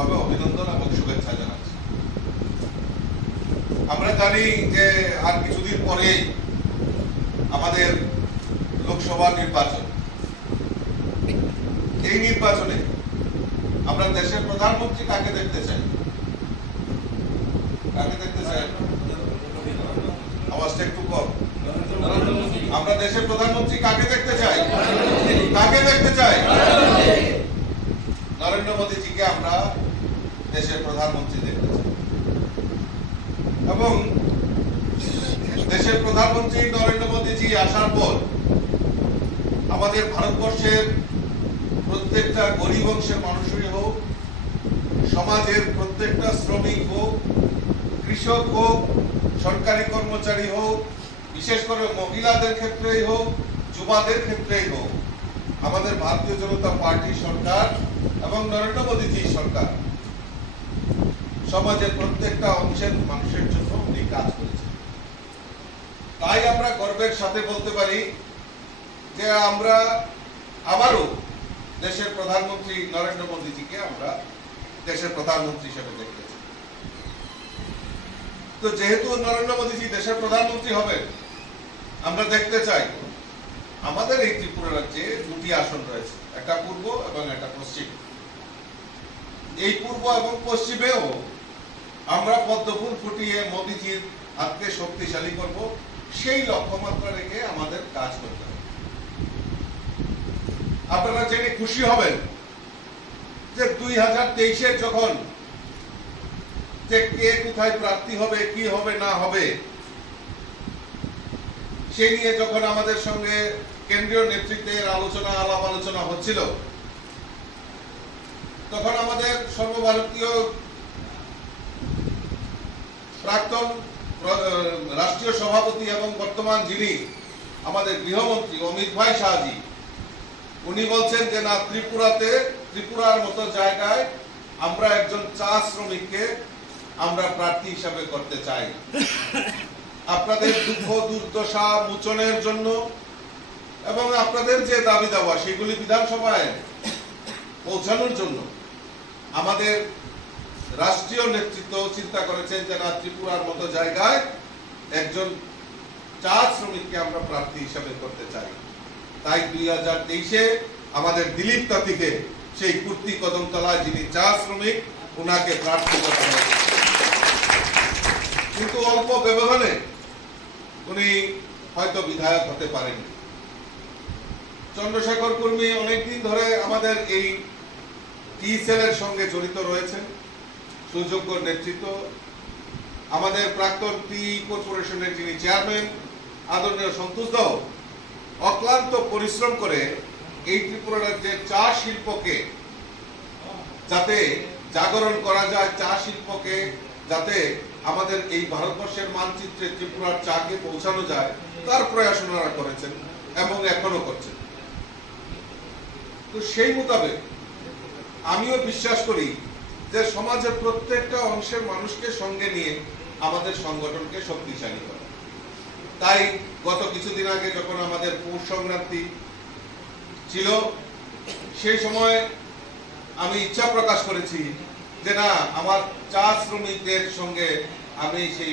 আন্তরিকভাবে অভিনন্দন এবং শুভেচ্ছা জানাচ্ছি। আমরা জানি যে আর কিছুদিন পরেই আমাদের লোকসভা নির্বাচন। এই নির্বাচনে আমরা দেশের প্রধানমন্ত্রী কাকে দেখতে চাই? কাকে দেখতে চাই? আওয়াজটা একটু কম। আমরা দেশের প্রধানমন্ত্রী কাকে দেখতে চাই? কাকে দেখতে চাই? নরেন্দ্র মোদীজিকে আমরা দেশের প্রধানমন্ত্রী দেখতে চাই। এবং দেশের প্রধানমন্ত্রী নরেন্দ্র মোদীজি আসার পর আমাদের ভারতবর্ষের প্রত্যেকটা গরিব অংশের মানুষই হোক, সমাজের প্রত্যেকটা শ্রমিক হোক, কৃষক হোক, সরকারি কর্মচারী হোক, বিশেষ করে মহিলাদের ক্ষেত্রেই হোক, যুবাদের ক্ষেত্রেই হোক, আমাদের ভারতীয় জনতা পার্টি সরকার এবং নরেন্দ্র মোদীজি সরকার সমাজের প্রত্যেকটা অংশের মানুষের জন্য উনি কাজ করেছেন। তাই আমরা গর্বের সাথে বলতে পারি যে আমরা আবারও দেশের প্রধানমন্ত্রী নরেন্দ্র মোদীজিকে আমরা দেশের প্রধানমন্ত্রী হিসেবে দেখতে চাই। তো যেহেতু নরেন্দ্র মোদীজি দেশের প্রধানমন্ত্রী হবেন, আমরা দেখতে চাই আমাদের এই ত্রিপুরা রাজ্যে দুটি আসন রয়েছে, একটা পূর্ব এবং একটা পশ্চিম। এই পূর্ব এবং পশ্চিমেও আমরা পদ্মফুল ফুটিয়ে মোদীজির হাতকে শক্তিশালী করব, সেই লক্ষ্যমাত্রা রেখে আমাদের কাজ করতে হবে। আপনারা জেনে খুশি হবেন যে 2023-এ যখন যে কে কোথায় প্রার্থী হবে, কি হবে না হবে, সেই নিয়ে যখন আমাদের সঙ্গে কেন্দ্রীয় নেতৃত্বের আলাপ আলোচনা হচ্ছিল, তখন আমাদের সর্বভারতীয় প্রাক্তন রাষ্ট্রীয় সভাপতি এবং বর্তমান যিনি আমাদের গৃহমন্ত্রী অমিত ভাই শাহজি, উনি বলছেন যে না, ত্রিপুরার মতো জায়গায় আমরা একজন চা শ্রমিককে আমরা প্রার্থী হিসাবে করতে চাই। আপনাদের দুঃখ দুর্দশা মোচনের জন্য এবং আপনাদের যে দাবি দাওয়া সেগুলি বিধানসভায় পৌঁছানোর জন্য আমাদের রাষ্ট্রীয় নেতৃত্ব চিন্তা করেছেন যে না, ত্রিপুরার মতো জায়গায় একজন চা শ্রমিককে আমরা প্রার্থী হিসাবে করতে চাই। তাই 2023-এ আমাদের দিলীপ তাঁতিকে, সেই কুর্তি কদমতলায় যিনি চা শ্রমিক, ওনাকে প্রার্থী করা হয়েছে। কিন্তু অল্প ব্যবধানে উনি হয়তো বিধায়ক হতে পারেননি। চন্দ্রশেখর কুর্মী অনেকদিন ধরে আমাদের এই টি সেলের সঙ্গে জড়িত রয়েছেন, সুযোগ্য নেতৃত্ব। আমাদের প্রাক্তন টি কর্পোরেশনের যিনি চেয়ারম্যান আদরণীয় সন্তোষ দাও অক্লান্ত পরিশ্রম করে এই ত্রিপুরা রাজ্যের চা শিল্পকে যাতে জাগরণ করা যায়, চা শিল্পকে যাতে আমাদের এই ভারতবর্ষের মানচিত্রে ত্রিপুরার চাকে পৌঁছানো যায়, তার প্রয়াস ওনারা করেছেন এবং এখনো করছেন। তো সেই মোতাবেক আমিও বিশ্বাস করি যে সমাজের প্রত্যেকটা অংশের মানুষকে সঙ্গে নিয়ে আমাদের সংগঠনকে শক্তিশালী করা। তাই গত কিছুদিন আগে যখন আমাদের পৌষ সংক্রান্তি ছিল, সেই সময় আমি ইচ্ছা প্রকাশ করেছি যে না, আমার চা শ্রমিকদের সঙ্গে আমি সেই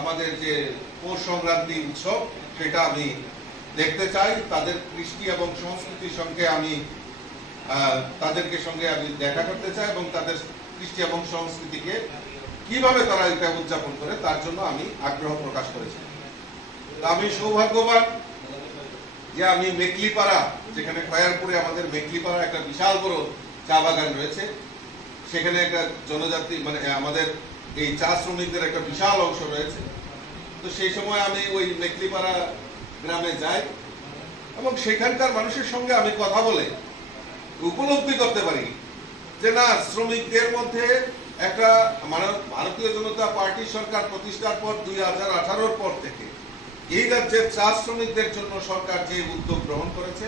আমাদের যে পৌষ সংক্রান্তি উৎসব সেটা আমি দেখতে চাই। তাদের কৃষ্টি এবং সংস্কৃতির সঙ্গে আমি তাদেরকে সঙ্গে আমি দেখা করতে চাই এবং তাদের কৃষ্টি এবং সংস্কৃতিকে কিভাবে তারা এটা উদযাপন করে তার জন্য আমি আগ্রহ প্রকাশ করেছি। আমি সৌভাগ্যবান যে আমি মেকলিপাড়া, যেখানে খয়ারপুরে আমাদের মেকলিপাড়া একটা বিশাল বড় চা বাগান রয়েছে, সেখানে একটা জনজাতি মানে আমাদের এই চা শ্রমিকদের একটা বিশাল অংশ রয়েছে। তো সেই সময় আমি ওই মেকলিপাড়া গ্রামে যাই এবং সেখানকার মানুষের সঙ্গে আমি কথা বলে উপলব্ধি করতে পারি যে না, শ্রমিকদের মধ্যে একটা ভারতীয় জনতা পার্টি সরকার প্রতিষ্ঠার পর 2018-র পর থেকে এই রাজ্যের চা শ্রমিকদের জন্য সরকার যে উদ্যোগ গ্রহণ করেছে,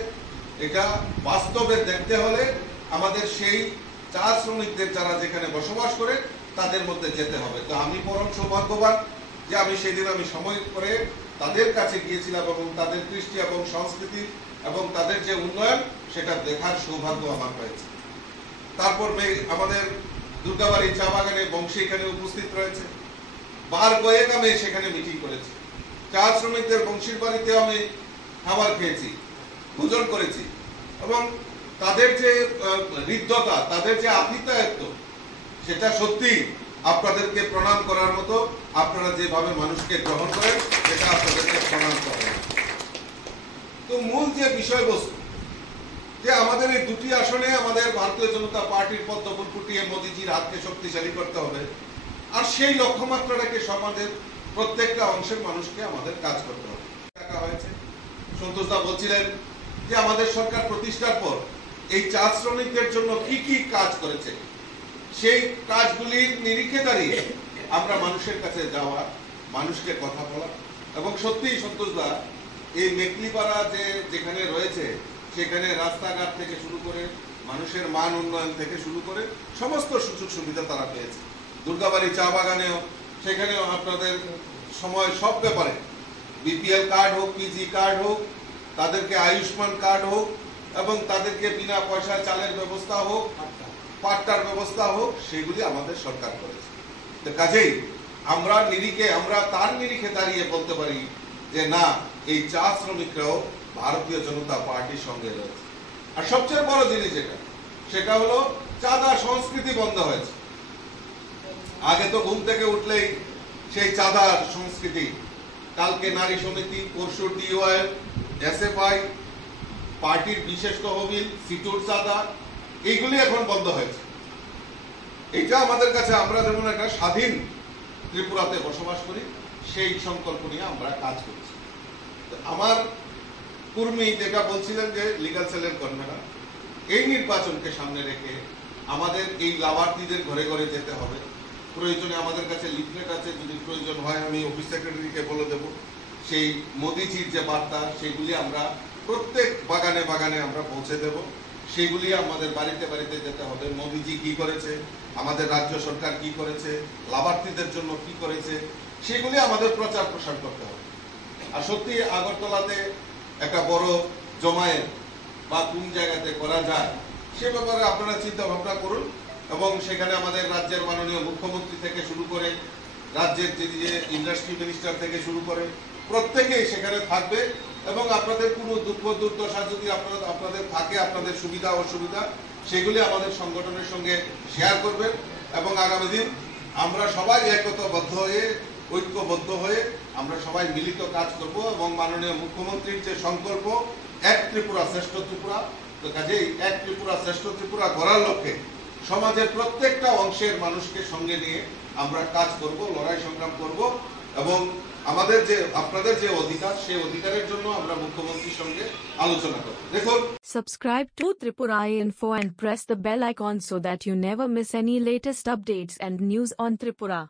এটা বাস্তবে দেখতে হলে আমাদের সেই চা শ্রমিকদের যারা যেখানে বসবাস করে তাদের মধ্যে যেতে হবে। তো আমি পরম সৌভাগ্যবান যে আমি সেদিন আমি সময় করে তাদের কাছে গিয়েছিলাম এবং তাদের কৃষ্টি এবং সংস্কৃতি এবং তাদের যে উন্নয়ন সেটা দেখার সৌভাগ্য আমার হয়েছে। তারপর আমাদের দুর্গাবাড়ি চা বাগানে বংশী এখানে উপস্থিত রয়েছে, বার কয়েক আমি সেখানে মিটিং করেছি। চা শ্রমিকদের বংশীর বাড়িতে আমি খাবার খেয়েছি, ভোজন করেছি, এবং তাদের যে হৃদ্যতা, তাদের যে আতিথ্যায়ত্ব, সেটা সত্যি আপনাদেরকে প্রণাম করার মতো। আপনারা যেভাবে মানুষকে গ্রহণ করেন, সেটা আপনাদেরকে প্রণাম করেন। তো মূল যে বিষয়বস্তু, যে আমাদের এই দুটি আসনে আমাদের ভারতীয় জনতা পার্টির পদ্ম ফুল ফুটিয়ে মোদীজির হাতকে শক্তিশালী করতে হবে, আর সেই লক্ষ্যমাত্রাটাকে সমাজের প্রত্যেকটা অংশের মানুষকে আমাদের কাজ করতে হবে। টাকা হয়েছে, সন্তোষদা বলছিলেন যে আমাদের সরকার প্রতিষ্ঠার পর এই চা শ্রমিকদের জন্য কি কি কাজ করেছে, সেই কাজগুলির নিরিখে দাঁড়িয়ে আমরা মানুষের কাছে যাওয়া, মানুষকে কথা বলা। এবং সত্যিই সন্তোষদা, এই মেকলিপাড়া যেখানে রয়েছে, সেখানে রাস্তাঘাট থেকে শুরু করে মানুষের মান উন্নয়ন থেকে শুরু করে সমস্ত সুযোগ সুবিধা তারা পেয়েছে। দুর্গাবাড়ি চা বাগানেও, সেখানেও আপনাদের সময় সব ব্যাপারে, বিপিএল কার্ড হোক, পিজি কার্ড হোক, তাদেরকে আয়ুষ্মান কার্ড হোক, এবং তাদেরকে বিনা পয়সা চালের ব্যবস্থা হোক, পাট্টার ব্যবস্থা হোক, সেগুলি আমাদের সরকার করেছে। তো কাজেই আমরা তার নিরিখে দাঁড়িয়ে বলতে পারি যে না, এই চা শ্রমিকরাও ভারতীয় জনতা পার্টির সঙ্গে রয়েছে। আর সবচেয়ে বড় জিনিস সেটা হলো চাঁদা সংস্কৃতি বন্ধ হয়েছে। আগে তো ঘুম থেকে উঠলেই সেই চাঁদার সংস্কৃতি, কালকে নারী সমিতি, পরশু ডিওয়াইএফ, এসএফআই, পার্টির বিশেষ তহবিল, সিটুর চাঁদা, এইগুলি এখন বন্ধ হয়েছে। এটা আমাদের কাছে, আমরা যেমন একটা স্বাধীন ত্রিপুরাতে বসবাস করি, সেই সংকল্প নিয়ে আমরা কাজ করছি। আমার কর্মী যেটা বলছিলেন যে লিগ্যাল সেলের কনভেনার, এই নির্বাচনকে সামনে রেখে আমাদের এই লাভার্থীদের ঘরে ঘরে যেতে হবে। প্রয়োজনে আমাদের কাছে লিফলেট আছে, যদি প্রয়োজন হয় আমি অফিস সেক্রেটারিকে বলে দেব। সেই মোদিজির যে বার্তা, সেগুলি আমরা প্রত্যেক বাগানে বাগানে আমরা পৌঁছে দেব। সেগুলি আমাদের বাড়িতে বাড়িতে যেতে হবে। মোদিজি কি করেছে, আমাদের রাজ্য সরকার কি করেছে, লাভার্থীদের জন্য কি করেছে, সেগুলি আমাদের প্রচার প্রসার করতে হবে। আর সত্যি আগরতলাতে একটা বড় জমায়েত বা কোন জায়গাতে করা যায়, সে ব্যাপারে আপনারা চিন্তা ভাবনা করুন। এবং সেখানে আমাদের রাজ্যের মাননীয় মুখ্যমন্ত্রী থেকে শুরু করে, রাজ্যের যে ইন্ডাস্ট্রি মিনিস্টার থেকে শুরু করে, প্রত্যেকেই সেখানে থাকবে। এবং আপনাদের কোনো দুঃখ দুর্দশা যদি আপনাদের থাকে, আপনাদের সুবিধা অসুবিধা, সেগুলি আমাদের সংগঠনের সঙ্গে শেয়ার করবেন। এবং আগামী দিন আমরা সবাই ঐক্যবদ্ধ হয়ে আমরা সবাই মিলিত কাজ করব। এবং মাননীয় মুখ্যমন্ত্রীর যে সংকল্প, এক ত্রিপুরা শ্রেষ্ঠ ত্রিপুরা, তো কাজেই এক ত্রিপুরা শ্রেষ্ঠ ত্রিপুরা গড়ার লক্ষ্যে সমাজের প্রত্যেকটা অংশের মানুষকে সঙ্গে নিয়ে আমরা কাজ করব, লড়াই সংগ্রাম করব। এবং আমাদের যে আপনাদের যে অধিকার, সেই অধিকারের জন্য আমরা মুখ্যমন্ত্রীর সঙ্গে আলোচনা করব। দেখুন, Subscribe to Tripura Info and press the bell icon so that you never miss any latest updates and news on Tripura.